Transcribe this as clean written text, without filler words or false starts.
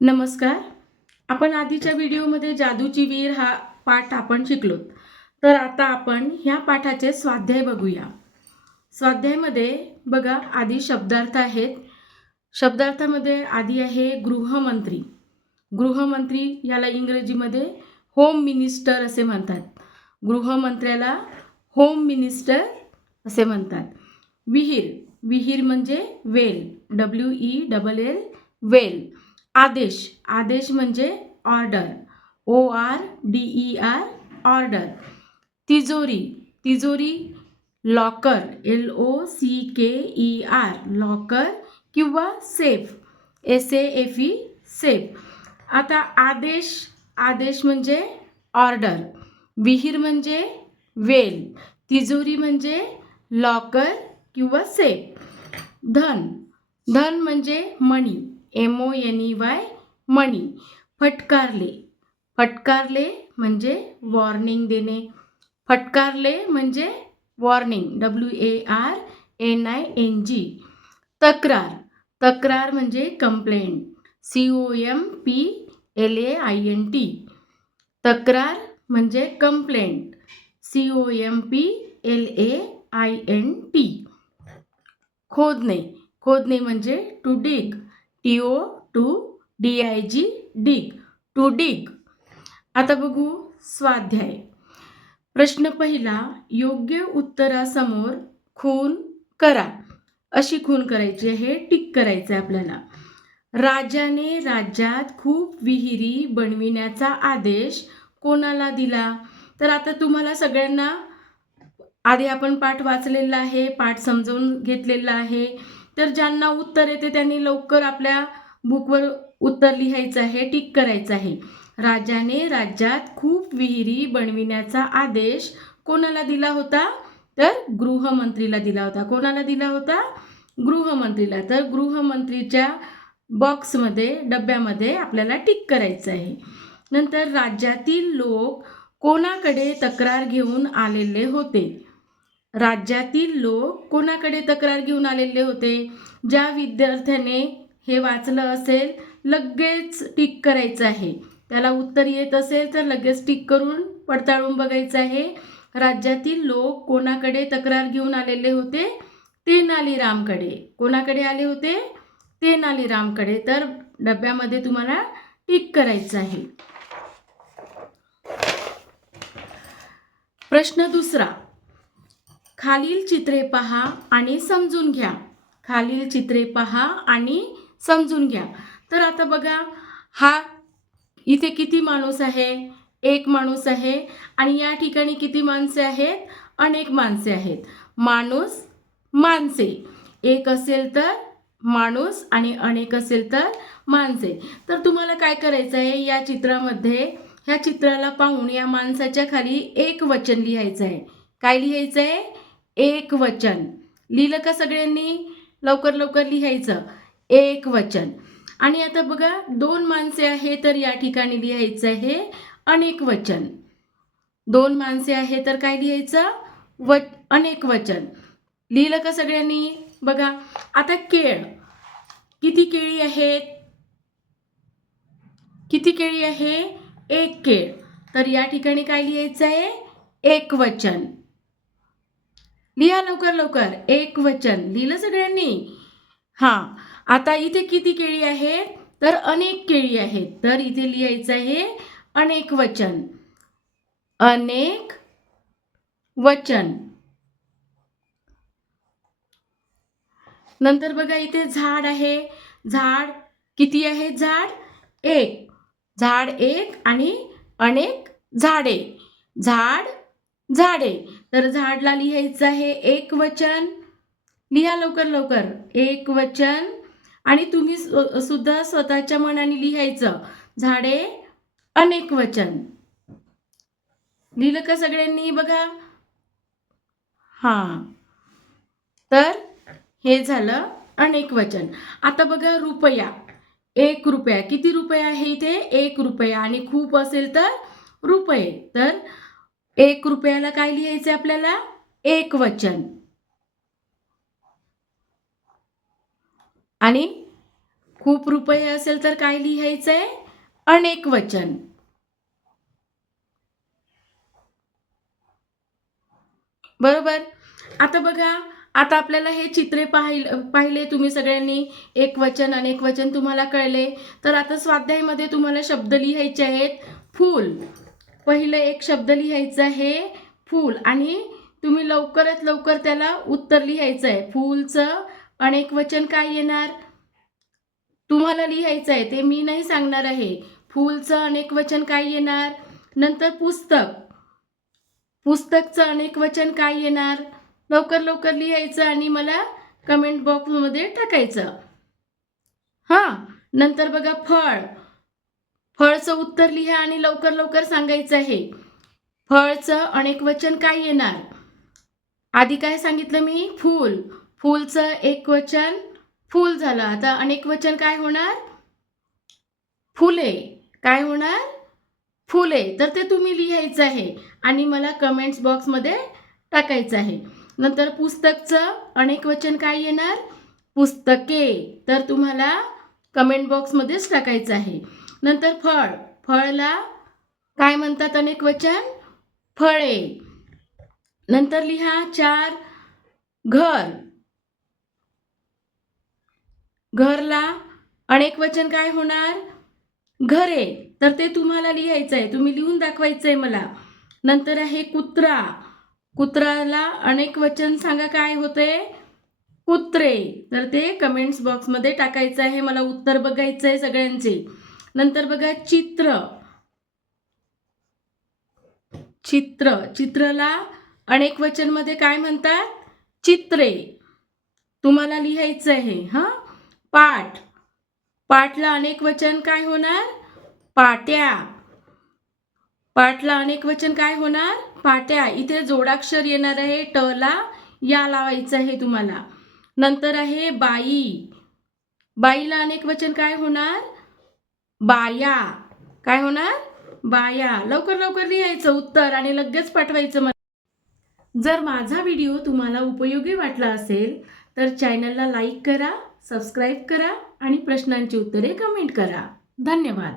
नमस्कार. आपण आधीच्या व्हिडिओमध्ये जादूची विहीर हा पाठ आपण शिकलो. तर आता आपण ह्या पाठाचे स्वाध्याय बघूया. स्वाध्यायामध्ये बघा आधी शब्दार्थ आहेत. शब्दार्थामध्ये आधी आहे गृहमंत्री. गृहमंत्री याला इंग्रजीमध्ये होम मिनिस्टर असे म्हणतात. गृहमंत्र्याला होम मिनिस्टर असे म्हणतात. विहीर, विहीर म्हणजे वेल, WELL, वेल. आदेश, आदेश म्हणजे ऑर्डर, ORDER, ऑर्डर. तिजोरी, तिजोरी लॉकर, LOCKER, लॉकर किंवा सेफ, SAFE, सेफ. आता आदेश, आदेश म्हणजे ऑर्डर, विहीर म्हणजे वेल, तिजोरी म्हणजे लॉकर किंवा सेफ. धन, धन म्हणजे मनी, MONEY, मनी. फटकारले, फटकारले म्हणजे वॉर्निंग देणे, फटकारले म्हणजे वॉर्निंग, WARNING. तक्रार, तक्रार म्हणजे कंप्लेंट, COMPLAINT. तक्रार म्हणजे कंप्लेंट, COMPLAINT. खोदणे, खोदणे म्हणजे to dig, TODIG, dig, to dig. आता बघू स्वाध्याय. प्रश्न पहिला, योग्य उत्तरासमोर खून करा. अशी खून करायची आहे, टिक करायचं आहे आपल्याला. राजाने राज्यात खूप विहिरी बनविण्याचा आदेश कोणाला दिला? तर आता तुम्हाला सगळ्यांना आधी आपण पाठ वाचलेला आहे, पाठ समजावून घेतलेला आहे. तर ज्यांना उत्तर येते त्यांनी लवकर आपल्या बुकवर उत्तर लिहायचं आहे, टिक करायचं आहे. राजाने राज्यात खूप विहिरी बनविण्याचा आदेश कोणाला दिला होता? तर गृहमंत्रीला दिला होता. कोणाला दिला होता? गृहमंत्रीला. तर गृहमंत्रीच्या बॉक्समध्ये, डब्यामध्ये आपल्याला टिक करायचं आहे. नंतर राज्यातील लोक कोणाकडे तक्रार घेऊन आलेले होते? राज्यातील लोक कोणाकडे तक्रार घेऊन आलेले होते? ज्या विद्यार्थ्याने हे वाचलं असेल लगेच टिक करायचं आहे. त्याला उत्तर येत असेल तर लगेच टिक करून पडताळून बघायचं आहे. राज्यातील लोक कोणाकडे तक्रार घेऊन आलेले होते? तेनालीरामकडे. कोणाकडे आले होते? तेनालीरामकडे. तर डब्यामध्ये तुम्हाला टिक करायचं आहे. प्रश्न दुसरा, खालील चित्रे पहा आणि समजून घ्या. खालील चित्रे पहा आणि समजून घ्या. तर आता बघा, हा इथे किती माणूस आहे? एक माणूस आहे. आणि या ठिकाणी किती माणसे आहेत? अनेक माणसे आहेत. माणूस, माणसे. एक असेल तर माणूस आणि अनेक असेल तर माणसे. तर तुम्हाला काय करायचं आहे? या चित्रामध्ये, ह्या चित्राला पाहून या माणसाच्या खाली एक वचन लिहायचं आहे. काय लिहायचं आहे? एक वचन. लिहिलं का सगळ्यांनी? लवकर लवकर लिहायचं. एक वचन. आणि आता बघा, दोन माणसे आहे तर या ठिकाणी लिहायचं आहे अनेक वचन. दोन माणसे आहे तर काय लिहायचं? अनेक वचन. लिहिलं का सगळ्यांनी? बघा आता केळ, किती केळी आहेत? किती केळी आहे? एक केळ. तर या ठिकाणी काय लिहायचं आहे? एक वचन. लिहा लवकर लवकर. एक वचन. लिहिलं सगळ्यांनी? हां. आता इथे किती केळी आहेत? तर अनेक केळी आहेत. तर इथे लिहायचं आहे अनेक वचन. अनेक वचन. नंतर बघा इथे झाड आहे. झाड किती आहे? झाड एक. झाड एक आणि अनेक झाडे. झाड, झाडे. तर झाडला लिहायचं आहे एक वचन. लिहा लवकर लवकर. एक वचन. आणि तुम्ही सुद्धा स्वतःच्या मनाने लिहायचं. झाडे अनेक वचन. लिहिलं का सगळ्यांनी? बघा. हां. तर हे झालं अनेक वचन. आता बघा रुपया. एक रुपया. किती रुपया आहे इथे? एक रुपया. आणि खूप असेल तर रुपये. तर एक रुपयाला काय लिहायचं आपल्याला? एक वचन. आणि खूप रुपये असेल तर काय लिहायचंय? अनेक वचन. बरोबर. आता बघा, आता आपल्याला हे चित्रे पाहिले तुम्ही सगळ्यांनी, एक वचन अनेक वचन तुम्हाला कळले. तर आता स्वाध्यायामध्ये तुम्हाला शब्द लिहायचे आहेत. फूल, पहिलं एक शब्द लिहायचा आहे फूल, आणि तुम्ही लवकरात लवकर त्याला उत्तर लिहायचं आहे. फूलचं अनेक वचन काय येणार तुम्हाला लिहायचं आहे, ते मी नाही सांगणार आहे. फूलचं अनेक वचन काय येणार. नंतर पुस्तक, पुस्तकचं अनेक वचन काय येणार. लवकर लवकर लिहायचं आणि मला कमेंट बॉक्समध्ये टाकायचं. हां, नंतर बघा फळ, फळचं उत्तर लिहा आणि लवकर लवकर सांगायचं आहे. फळचं अनेक वचन काय येणार. आधी काय सांगितलं मी, फूल, फूलचं एक वचन फूल झालं. आता अनेक वचन काय होणार, फुले, काय होणार, फुले. तर ते तुम्ही लिहायचं आहे आणि मला कमेंट्स बॉक्समध्ये टाकायचं आहे. नंतर पुस्तकचं अनेक वचन काय येणार, पुस्तके, तर तुम्हाला कमेंट बॉक्समध्येच टाकायचं आहे. नंतर फळ, फळला काय म्हणतात अनेक वचन, फळे. नंतर लिहा 4 घर, घरला अनेक वचन काय होणार, घरे, तर ते तुम्हाला लिहायचं आहे, तुम्ही लिहून दाखवायचं आहे मला. नंतर आहे कुत्रा, कुत्राला अनेक वचन सांगा काय होते, कुत्रे, तर ते कमेंट्स बॉक्समध्ये टाकायचं आहे, मला उत्तर बघायचं आहे सगळ्यांचे. नंतर बघा चित्र, चित्र, चित्रला अनेक वचनमध्ये काय म्हणतात, चित्रे, तुम्हाला लिहायचं आहे. हां, पाठ, पाठला अनेक वचन काय होणार, पाट्या, पाठला अनेक वचन काय होणार, पाट्या. इथे जोडाक्षर येणार आहे, ट ला या लावायचं आहे तुम्हाला. नंतर आहे बाई, बाईला अनेक वचन काय होणार, बाया, काय होणार, बाया. लवकर लवकर लिहायचं उत्तर आणि लगेच पाठवायचं मला. जर माझा व्हिडिओ तुम्हाला उपयोगी वाटला असेल तर चॅनलला लाईक करा, सबस्क्राईब करा आणि प्रश्नांची उत्तरे कमेंट करा. धन्यवाद.